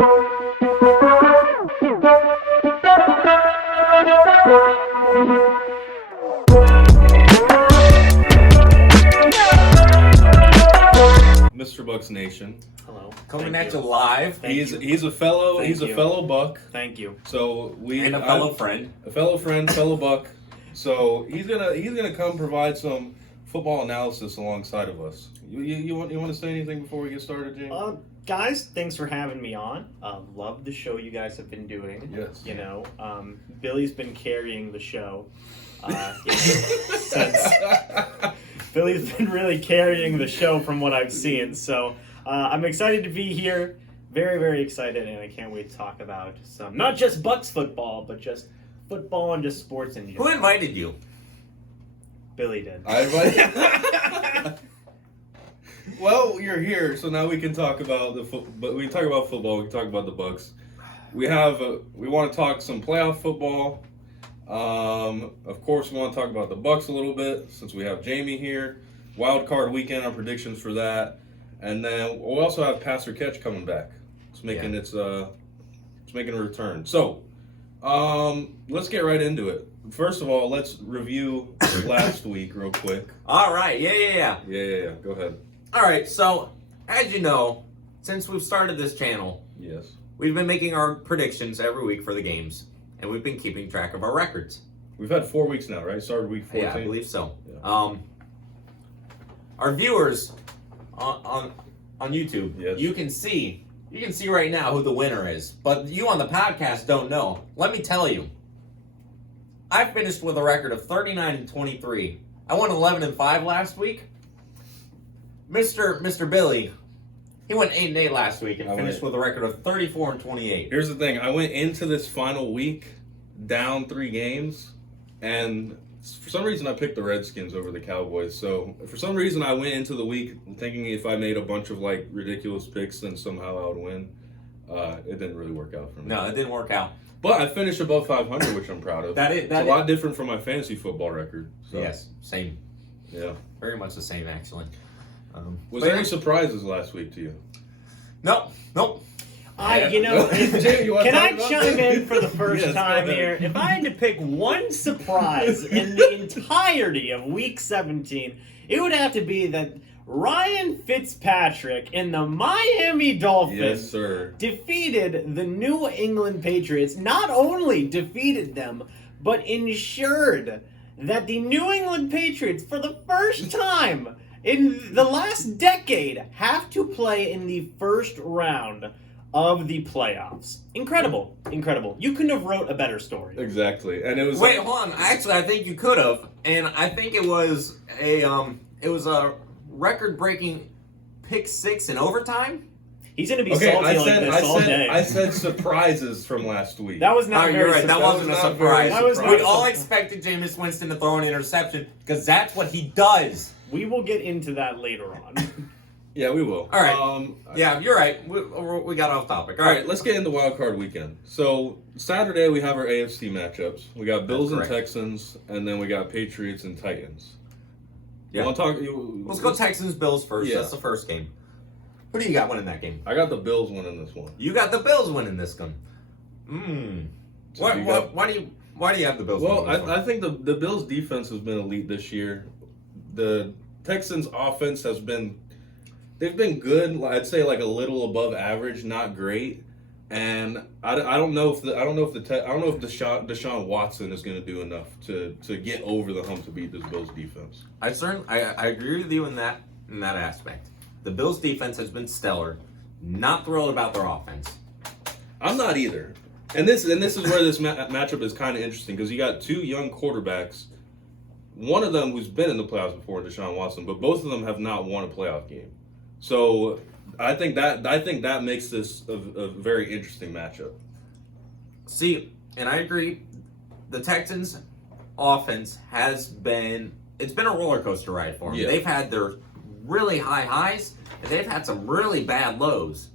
Mr. Bucs Nation. Hello. Coming at you live. He's a fellow Buck. Thank you. So And a fellow friend. Fellow Buck. So he's gonna come provide some football analysis alongside of us. You want to say anything before we get started, James? Guys, thanks for having me on. Love the show you guys have been doing. Yes. You know, Billy's been carrying the show. Since Billy's been really carrying the show from what I've seen. So I'm excited to be here. Very, very excited, and I can't wait to talk about some, not just Bucs football, but just football and just sports in general. Who invited you? Billy did. I invited. Well, you're here, so now we can talk about but we can talk about football. We can talk about the Bucs. We want to talk some playoff football. Of course, we want to talk about the Bucs a little bit since we have Jamie here. Wild card weekend, our predictions for that, and then we'll also have Pastor Catch coming back. It's making it's making a return. So, let's get right into it. First of all, let's review last week real quick. All right. Yeah. Yeah. Go ahead. All right. So, as you know, since we've started this channel, Yes. we've been making our predictions every week for the games, and we've been keeping track of our records. We've had 4 weeks now, right? Started week 14. Yeah, I believe so. Yeah. Our viewers on YouTube, Yes. you can see right now who the winner is, but you on the podcast don't know. Let me tell you. I finished with a record of 39-23. I won 11-5 last week. Mr. Billy, he went 8-8 last week and finished with a record of 34-28. Here's the thing. I went into this final week down 3 games, and for some reason I picked the Redskins over the Cowboys. So for some reason I went into the week thinking if I made a bunch of like ridiculous picks, then somehow I would win. It didn't really work out for me. No, it didn't work out. But I finished above 500, which I'm proud of. It's a lot different from my fantasy football record. So. Yes, same. Yeah. Very much the same, actually. Was there any surprises last week to you? Nope. Can I chime in for the first Yes, time go ahead. here? If I had to pick one surprise in the entirety of Week 17, it would have to be that Ryan Fitzpatrick and the Miami Dolphins Yes, sir. defeated the New England Patriots. Not only defeated them, but ensured that the New England Patriots, for the first time in the last decade, have to play in the first round of the playoffs. Incredible. You couldn't have wrote a better story. Exactly. And it was Wait, hold on. Actually, I think you could have, and I think it was a record-breaking pick 6 in overtime. He's going to be okay. salty like this all day. I said surprises from last week. That was not You're very right. That surprising. wasn't a not surprise. very surprising. We all expected Jameis Winston to throw an interception because that's what he does. We will get into that later on. Yeah, we will. All right. Yeah, you're right. We got off topic. All right, let's get into wild card weekend. So Saturday we have our AFC matchups. We got Bills and Texans, and then we got Patriots and Titans. Yeah. Let's go Texans Bills first. Yeah. That's the first game. Who do you got winning that game? I got the Bills winning this one. You got the Bills winning this one. So Why do you have the Bills? Well, winning this one? I think the Bills defense has been elite this year. The Texans offense they've been good. I'd say like a little above average, not great. And I don't know if Deshaun Watson is going to do enough to get over the hump to beat this Bills defense. I agree with you in that aspect. The Bills defense has been stellar. Not thrilled about their offense. I'm not either. And this is where this matchup is kind of interesting because you got 2 young quarterbacks. One of them who's been in the playoffs before, Deshaun Watson, but both of them have not won a playoff game. So I think that makes this a very interesting matchup. See, and I agree. The Texans' offense it's been a roller coaster ride for them. Yeah. They've had their really high highs, and they've had some really bad lows.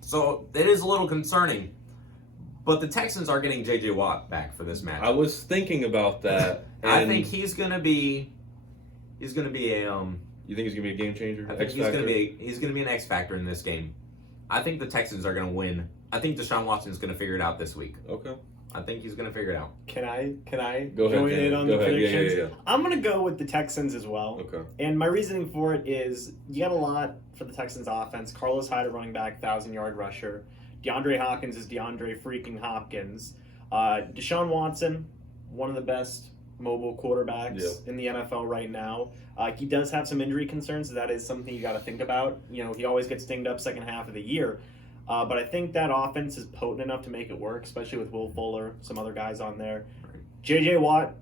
So it is a little concerning. But the Texans are getting J.J. Watt back for this match. I was thinking about that. I think he's gonna be a You think he's gonna be a game changer? I think he's gonna be an X factor in this game. I think the Texans are going to win. I think Deshaun Watson is going to figure it out this week. Okay. I think he's going to figure it out. Can I Go ahead, join in on go the ahead. predictions? Yeah. I'm gonna go with the Texans as well. Okay. And my reasoning for it is you got a lot for the Texans offense. Carlos Hyde, a running back, 1,000-yard rusher. DeAndre Hopkins is DeAndre freaking Hopkins. Deshaun Watson, one of the best mobile quarterbacks in the NFL right now. He does have some injury concerns, so that is something you got to think about. You know, he always gets dinged up second half of the year. But I think that offense is potent enough to make it work, especially with Will Fuller, some other guys on there. J.J. Watt,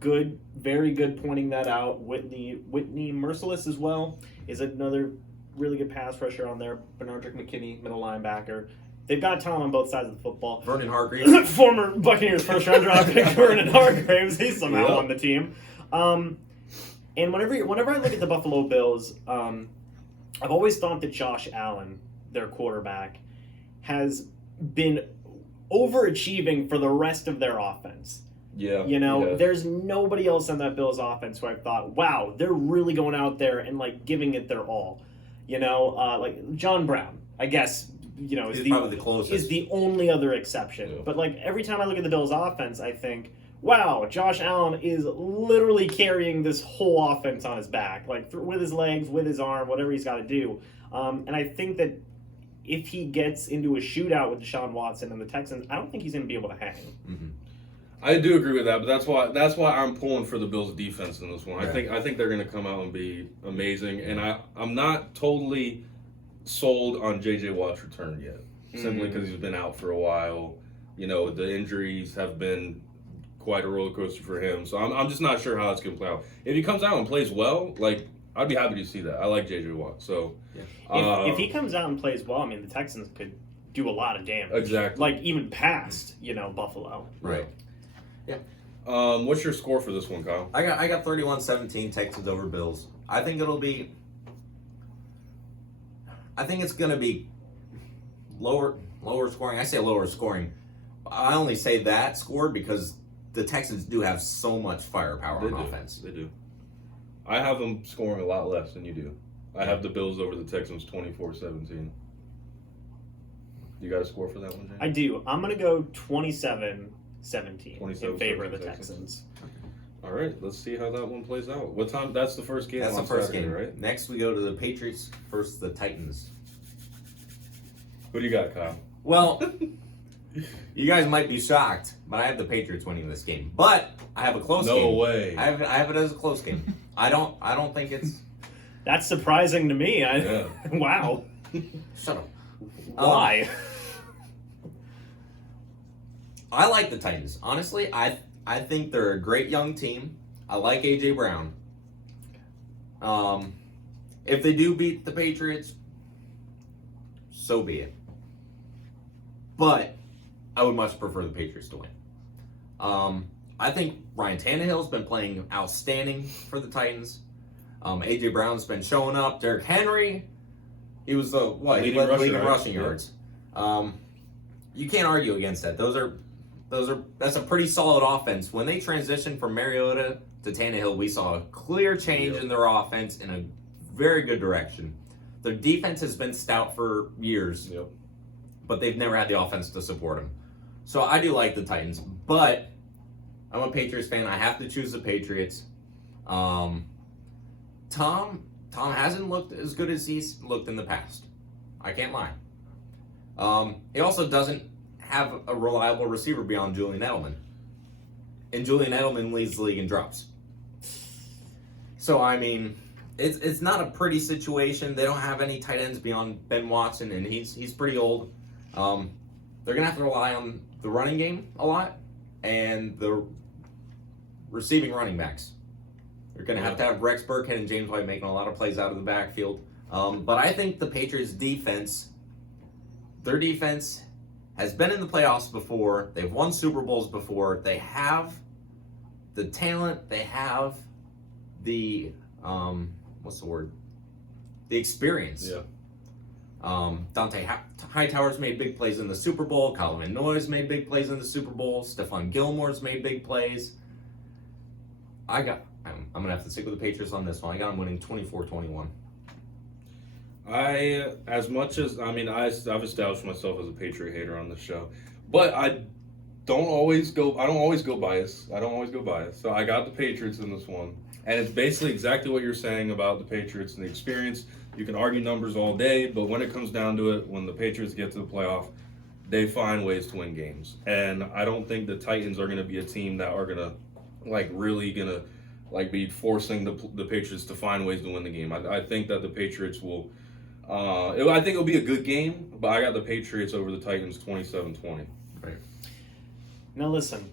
good, very good pointing that out. Whitney Merciless as well is another really good pass rusher on there. Benardrick McKinney, middle linebacker. They've got talent on both sides of the football. Vernon Hargreaves. Former Buccaneers first-round draft pick Vernon Hargreaves. He's somehow on the team. And whenever I look at the Buffalo Bills, I've always thought that Josh Allen, their quarterback, has been overachieving for the rest of their offense. Yeah. You know, there's nobody else on that Bills offense who I thought, wow, they're really going out there and like giving it their all. You know, like John Brown, I guess, you know, He's probably the closest. Is the only other exception. Yeah. But like every time I look at the Bills offense, I think, wow, Josh Allen is literally carrying this whole offense on his back, like with his legs, with his arm, whatever he's got to do. And I think that if he gets into a shootout with Deshaun Watson and the Texans, I don't think he's going to be able to hang. Mm-hmm. I do agree with that, but that's why I'm pulling for the Bills' defense in this one. Yeah. I think they're going to come out and be amazing, and I'm not totally sold on J.J. Watt's return yet, simply because he's been out for a while. You know, the injuries have been quite a roller coaster for him, so I'm just not sure how that's going to play out. If he comes out and plays well, like, I'd be happy to see that. I like J.J. Watt, so if he comes out and plays well, I mean, the Texans could do a lot of damage. Exactly. Like even past, you know, Buffalo. Right. Yeah. What's your score for this one, Kyle? I got 31-17 Texans over Bills. I think it's going to be lower scoring. I say lower scoring. I only say that score because the Texans do have so much firepower on offense. They do. I have them scoring a lot less than you do. I have the Bills over the Texans 24-17. You got a score for that one, James? I do. I'm going to go 27-17 in favor of the 27-17. Texans. All right, let's see how that one plays out. What time? That's the first game. That's on the first Saturday, game, right? Next, we go to the Patriots versus the Titans. What do you got, Kyle? Well, you guys might be shocked, but I have the Patriots winning this game. But I have a close game. No way. I have it as a close game. I don't think it's. That's surprising to me. Yeah. Wow. Shut up. Why? I like the Titans. Honestly, I think they're a great young team. I like A.J. Brown. If they do beat the Patriots, so be it. But I would much prefer the Patriots to win. I think Ryan Tannehill's been playing outstanding for the Titans. A.J. Brown's been showing up. Derrick Henry, he was the Leading he led the rusher, league in right? rushing yards. You can't argue against that. That's a pretty solid offense. When they transitioned from Mariota to Tannehill, we saw a clear change in their offense in a very good direction. Their defense has been stout for years, but they've never had the offense to support them. So I do like the Titans, but I'm a Patriots fan. I have to choose the Patriots. Tom hasn't looked as good as he's looked in the past. I can't lie. He also doesn't have a reliable receiver beyond Julian Edelman. And Julian Edelman leads the league in drops. So, I mean, it's not a pretty situation. They don't have any tight ends beyond Ben Watson, and he's pretty old. They're going to have to rely on the running game a lot and the receiving running backs. They're going to have Rex Burkhead and James White making a lot of plays out of the backfield. But I think the Patriots' defense, their defense has been in the playoffs before. They've won Super Bowls before. They have the talent. They have the, the experience. Yeah. Dante Hightower's made big plays in the Super Bowl. Colin Minoy's made big plays in the Super Bowl. Stephon Gilmore's made big plays. I'm going to have to stick with the Patriots on this one. I got them winning 24-21. As much as I've established myself as a Patriot hater on this show, but I don't always go bias. So I got the Patriots in this one, and it's basically exactly what you're saying about the Patriots and the experience. You can argue numbers all day, but when it comes down to it, when the Patriots get to the playoff, they find ways to win games. And I don't think the Titans are going to be a team that are going to be forcing the Patriots to find ways to win the game. I think that the Patriots will. I think it'll be a good game, but I got the Patriots over the Titans 27-20. Right. Now listen,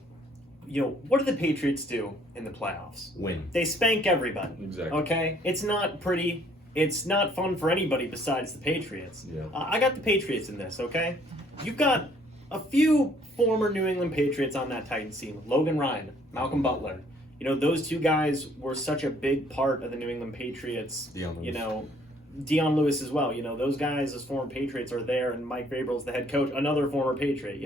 what do the Patriots do in the playoffs? Win. They spank everybody. Exactly. Okay? It's not pretty. It's not fun for anybody besides the Patriots. Yeah. I got the Patriots in this, okay? You've got a few former New England Patriots on that Titans team. Logan Ryan, Malcolm Butler. Those two guys were such a big part of the New England Patriots. Dion Lewis as well. Those guys as former Patriots are there, and Mike Vrabel's the head coach, another former Patriot,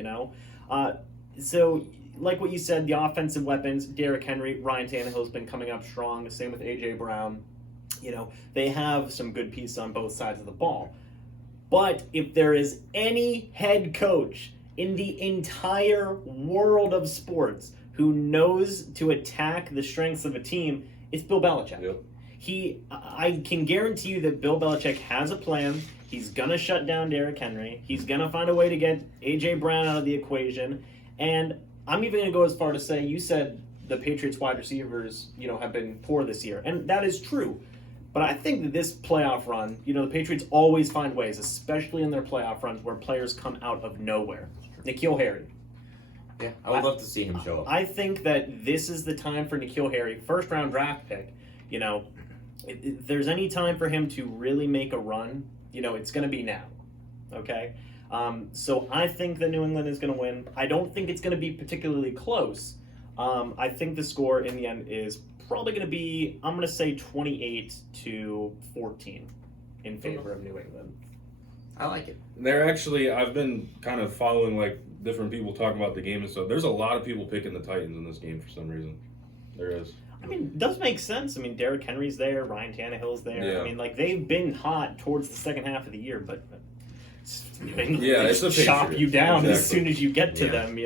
So, like what you said, the offensive weapons, Derrick Henry, Ryan Tannehill's been coming up strong. The same with A.J. Brown. They have some good pieces on both sides of the ball. But if there is any head coach in the entire world of sports who knows to attack the strengths of a team, it's Bill Belichick. Yep. I can guarantee you that Bill Belichick has a plan. He's going to shut down Derrick Henry. He's going to find a way to get A.J. Brown out of the equation. And I'm even going to go as far to say, you said the Patriots wide receivers, have been poor this year. And that is true. But I think that this playoff run, the Patriots always find ways, especially in their playoff runs, where players come out of nowhere. N'Keal Harry. Yeah, I would love to see him show up. I think that this is the time for N'Keal Harry, first-round draft pick. If there's any time for him to really make a run, it's going to be now. Okay? So I think that New England is going to win. I don't think it's going to be particularly close. I think the score in the end is probably going to be, I'm going to say 28-14 in favor of New England. I like it. I've been kind of following different people talking about the game and stuff. There's a lot of people picking the Titans in this game for some reason. There is. It does make sense. Derrick Henry's there, Ryan Tannehill's there. Yeah. They've been hot towards the second half of the year, but Yeah, it's a chop Patriots. you down Exactly. as soon as you get to Yeah. them,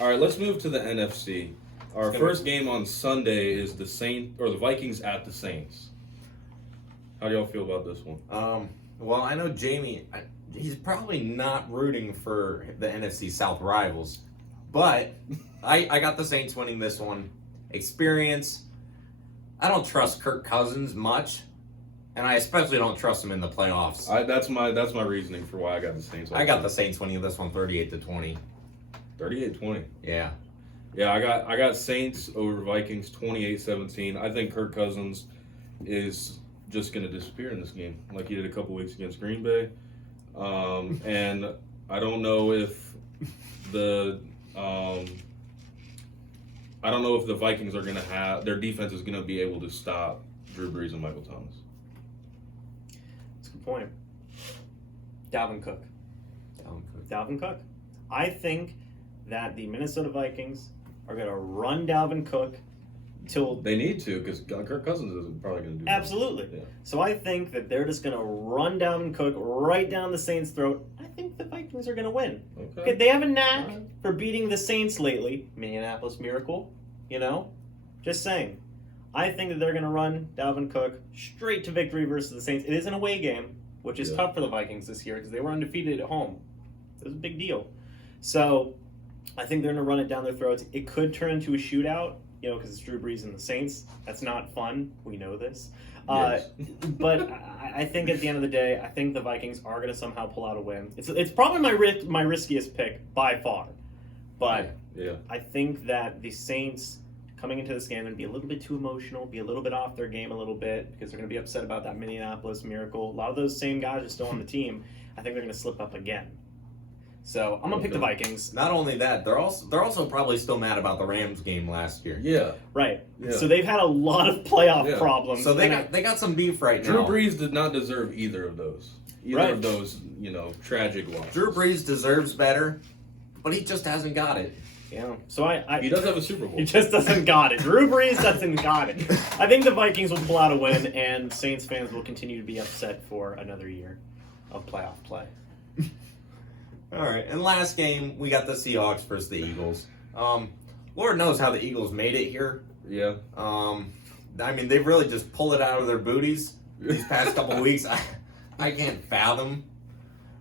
All right, let's move to the NFC. Our first game on Sunday is the Vikings at the Saints. How do y'all feel about this one? Well, I know Jamie, he's probably not rooting for the NFC South rivals, but I got the Saints winning this one. Experience. I don't trust Kirk Cousins much, and I especially don't trust him in the playoffs. That's my reasoning for why I got the Saints. I got the Saints winning this one 38-20. 38-20. Yeah. Yeah, I got Saints over Vikings 28-17. I think Kirk Cousins is just going to disappear in this game like he did a couple weeks against Green Bay. And I don't know if the Vikings are going to have their defense is going to be able to stop Drew Brees and Michael Thomas. That's a good point. Dalvin Cook. I think that the Minnesota Vikings are going to run Dalvin Cook till They need to because Kirk Cousins isn't probably going to do that. absolutely. Yeah. So I think that they're just going to run Dalvin Cook right down the Saints' throat. I think the Vikings are going to win. Okay. They have a knack All right. for beating the Saints lately. Minneapolis Miracle, Just saying. I think that they're going to run Dalvin Cook straight to victory versus the Saints. It is an away game, which is tough for the Vikings this year because they were undefeated at home. It was a big deal. So I think they're going to run it down their throats. It could turn into a shootout, because it's Drew Brees and the Saints. That's not fun. We know this. Yes. But I think at the end of the day, I think the Vikings are going to somehow pull out a win. It's probably my riskiest pick by far. But Yeah. I think that the Saints coming into this game and be a little bit too emotional, be a little bit off their game a little bit because they're going to be upset about that Minneapolis Miracle. A lot of those same guys are still on the team. I think they're going to slip up again. So I'm going to pick the Vikings. Not only that, they're also probably still mad about the Rams game last year. Yeah. Right. Yeah. So they've had a lot of playoff problems. So they got some beef right Drew now. Brees did not deserve either of those. Tragic losses. Drew Brees deserves better, but he just hasn't got it. Yeah. So He does have a Super Bowl. he just doesn't got it. Drew Brees doesn't got it. I think the Vikings will pull out a win, and Saints fans will continue to be upset for another year of playoff play. All right, and last game we got the Seahawks versus the Eagles. Lord knows how the Eagles made it here. Yeah. I mean, they've really just pulled it out of their booties these past couple weeks. I can't fathom.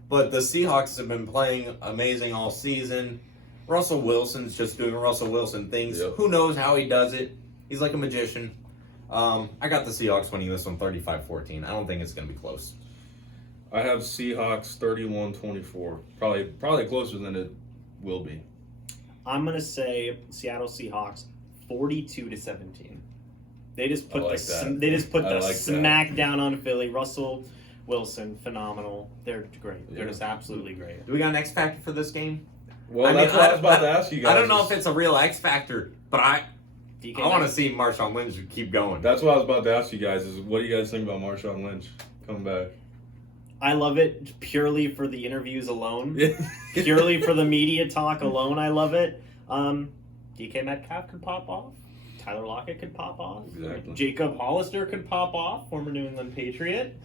But the Seahawks have been playing amazing all season. Russell Wilson's just doing Russell Wilson things. Yep. Who knows how he does it? He's like a magician. I got the Seahawks winning this one 35-14. I don't think it's going to be close. I have Seahawks 31-24. Probably closer than it will be. I'm gonna say Seattle Seahawks 42-17. They just put I like that. I like that. smack down on Philly. Russell Wilson, phenomenal. They're great. They're Yeah. just absolutely great. Do we got an X factor for this game? Well, that's what I was about to ask you guys. I don't know if it's a real X factor, but I DK want to Metcalf. see Marshawn Lynch keep going. That's what I was about to ask you guys. Is what do you guys think about Marshawn Lynch coming back? I love it purely for the interviews alone. Yeah. Purely for the media talk alone, I love it. DK Metcalf could pop off. Tyler Lockett could pop off. Exactly. Jacob Hollister could pop off, former New England Patriot.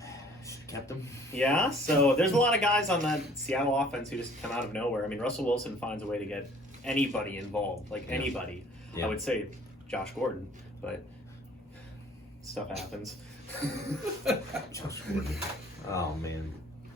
Should've kept him. Yeah, so there's a lot of guys on that Seattle offense who just come out of nowhere. I mean, Russell Wilson finds a way to get anybody involved, like anybody. Yeah. I would say Josh Gordon, but stuff happens. Oh man.